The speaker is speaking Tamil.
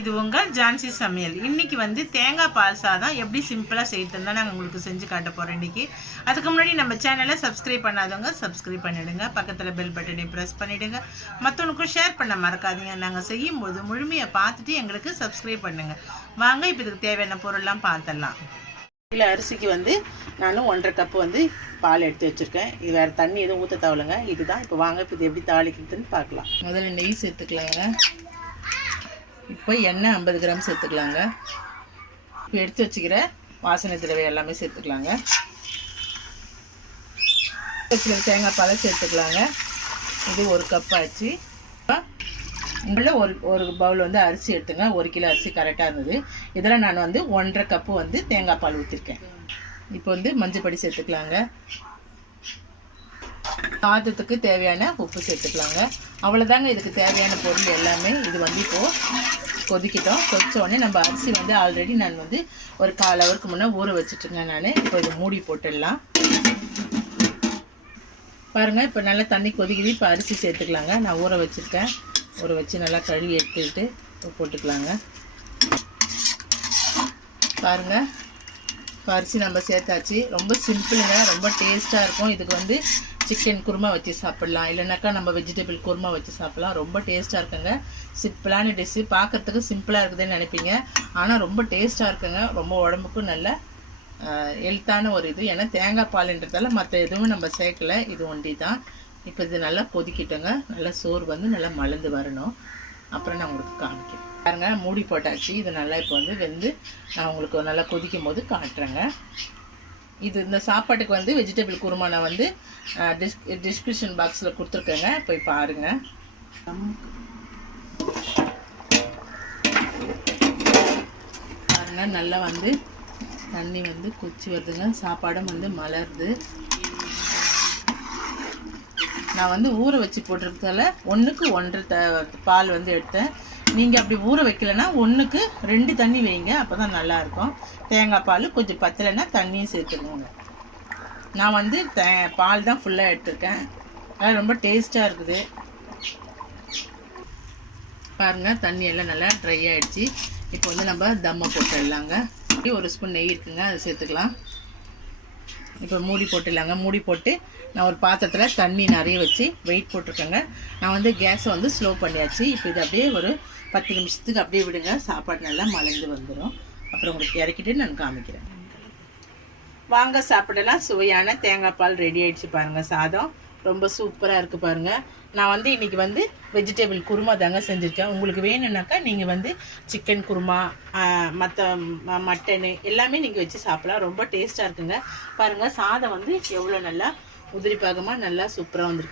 இது உங்கள் ஜான்சி சமையல். இன்னைக்கு வந்து தேங்காய் பால் சாதம் எப்படி சிம்பிளாக செய்யறது தான் நாங்கள் உங்களுக்கு செஞ்சு காட்ட போகிறோம் இன்னைக்கு. அதுக்கு முன்னாடி நம்ம சேனலை சப்ஸ்கிரைப் பண்ணாதவங்க சப்ஸ்கிரைப் பண்ணிடுங்க. பக்கத்தில் பெல் பட்டனை ப்ரெஸ் பண்ணிடுங்க. மற்றவனுக்கும் ஷேர் பண்ண மறக்காதீங்க. நாங்கள் செய்யும்போது முழுமையை பார்த்துட்டு எங்களுக்கு சப்ஸ்கிரைப் பண்ணுங்க. வாங்க இப்போ இதுக்கு தேவையான பொருள்லாம் பார்த்துடலாம். கிலோ அரிசிக்கு வந்து நான் ஒன்றரை கப்பு வந்து பால் எடுத்து வச்சுருக்கேன். இது வேறு தண்ணி எதுவும் ஊற்ற தேவையில்லைங்க. இதுதான். இப்போ வாங்க இப்போ இது எப்படி தாளிக்கிறதுன்னு பார்க்கலாம். முதல்ல நெய் சேர்த்துக்கலாங்க. இப்போ எண்ணெய் ஐம்பது கிராம் சேர்த்துக்கலாங்க. இப்போ எடுத்து வச்சுக்கிற வாசனை திரவியம் எல்லாமே சேர்த்துக்கலாங்க. வச்சுக்கிற தேங்காய் பாலை சேர்த்துக்கலாங்க. இது ஒரு கப் ஆச்சு. உங்களில் ஒரு ஒரு பவுல் வந்து அரிசி எடுத்துங்க. ஒரு கிலோ அரிசி கரெக்டாக இருந்தது. இதில் நான் வந்து ஒன்றரை கப்பு வந்து தேங்காய் பால் ஊற்றிருக்கேன் இப்போ வந்து மஞ்சப்படி சேர்த்துக்கலாங்க. சாதத்துக்கு தேவையான உப்பு சேர்த்துக்கலாங்க. அவ்வளோதாங்க இதுக்கு தேவையான பொருள் எல்லாமே. இது வந்து இப்போது கொதிக்கிட்டோம். கொதிச்ச உடனே நம்ம அரிசி வந்து ஆல்ரெடி நான் வந்து ஒரு கால் ஹவருக்கு முன்னே ஊற வச்சுட்டுருங்க நான். இப்போ இதை மூடி போட்டுடலாம். பாருங்கள் இப்போ நல்லா தண்ணி கொதிக்குது. இப்போ அரிசி சேர்த்துக்கலாங்க. நான் ஊற வச்சுருக்கேன். ஊற வச்சு நல்லா கழுவி எடுத்துக்கிட்டு போட்டுக்கலாங்க. பாருங்கள் இப்போ அரிசி நம்ம சேர்த்தாச்சு. ரொம்ப சிம்பிளுங்க ரொம்ப டேஸ்ட்டாக இருக்கும். இதுக்கு வந்து சிக்கன் குருமா வச்சு சாப்பிட்லாம். இல்லைனாக்கா நம்ம வெஜிடபிள் குருமா வச்சு சாப்பிட்லாம். ரொம்ப டேஸ்ட்டாக இருக்குங்க. சிம்பிளான டிஷ்ஷு பார்க்குறதுக்கு சிம்பிளாக இருக்குதுன்னு நினைப்பீங்க. ஆனால் ரொம்ப டேஸ்ட்டாக இருக்குங்க. ரொம்ப உடம்புக்கும் நல்ல ஹெல்த்தான ஒரு இது. ஏன்னா தேங்காய் பால்ன்றதால மற்ற எதுவும் நம்ம சேர்க்கல. இது ஒண்டி தான் இப்போ இது நல்லா கொதிக்கிட்டோங்க. நல்லா சோறு வந்து நல்லா மலர்ந்து வரணும். அப்புறம் நான் உங்களுக்கு காமிக்கிறேன். பாருங்க மூடி போட்டாச்சு. இது நல்லா இப்போ வந்து வெந்து நான் உங்களுக்கு நல்லா கொதிக்கும் போது காட்டுறேங்க. இது இந்த சாப்பாட்டுக்கு வந்து வெஜிடபிள் குருமா நான் வந்து டிஸ் டிஸ்கிரிப்ஷன் பாக்ஸில் கொடுத்துருக்கேங்க. போய் பாருங்க. பாருங்க நல்லா வந்து தண்ணி வந்து கொச்சி வருதுங்க. சாப்பாடும் வந்து மலருது. நான் வந்து ஊற வச்சு போட்டிருக்கதால ஒன்றுக்கு ஒன்றரை த பால் வந்து எடுத்தேன். நீங்கள் அப்படி ஊற வைக்கலன்னா ஒன்றுக்கு ரெண்டு தண்ணி வைங்க அப்போ தான் நல்லாயிருக்கும். தேங்காய் பால் கொஞ்சம் பத்தலைன்னா தண்ணியும் சேர்த்துக்கோங்க. நான் வந்து தே பால் தான் ஃபுல்லாக எடுத்துருக்கேன். அது ரொம்ப டேஸ்ட்டாக இருக்குது. பாருங்கள் தண்ணி எல்லாம் நல்லா ட்ரை ஆகிடுச்சு இப்போ வந்து நம்ம தம்மை போட்டுடலாங்க. ஒரு ஸ்பூன் நெய் இருக்குங்க அதை சேர்த்துக்கலாம். இப்போ மூடி போட்டுடலாங்க. மூடி போட்டு நான் ஒரு பாத்திரத்தில் தண்ணி நிறைய வச்சு வெயிட் போட்டிருக்கேங்க. நான் வந்து கேஸை வந்து ஸ்லோ பண்ணியாச்சு. இப்போ இது அப்படியே ஒரு பத்து நிமிஷத்துக்கு அப்படியே விடுங்க. சாப்பாடு நல்லா மலர்ந்து வந்துடும் அப்புறம் உங்களுக்கு இறக்கிட்டு நான் காமிக்கிறேன். வாங்க சாப்பிடலாம். சுவையான தேங்காய் பால் ரெடி ஆயிடுச்சு பாருங்கள் சாதம். ரொம்ப சூப்பராக இருக்குது பாருங்கள் நான் வந்து இன்றைக்கி வந்து வெஜிடபிள் குருமா தாங்க செஞ்சுருக்கேன். உங்களுக்கு வேணும்னாக்கா நீங்கள் வந்து சிக்கன் குருமா மற்ற மட்டனு எல்லாமே நீங்கள் வச்சு சாப்பிடலாம். ரொம்ப டேஸ்ட்டாக இருக்குங்க. பாருங்கள் சாதம் வந்து எவ்வளோ நல்லா உதிரி பாகமாக நல்லா சூப்பராக வந்திருக்கு.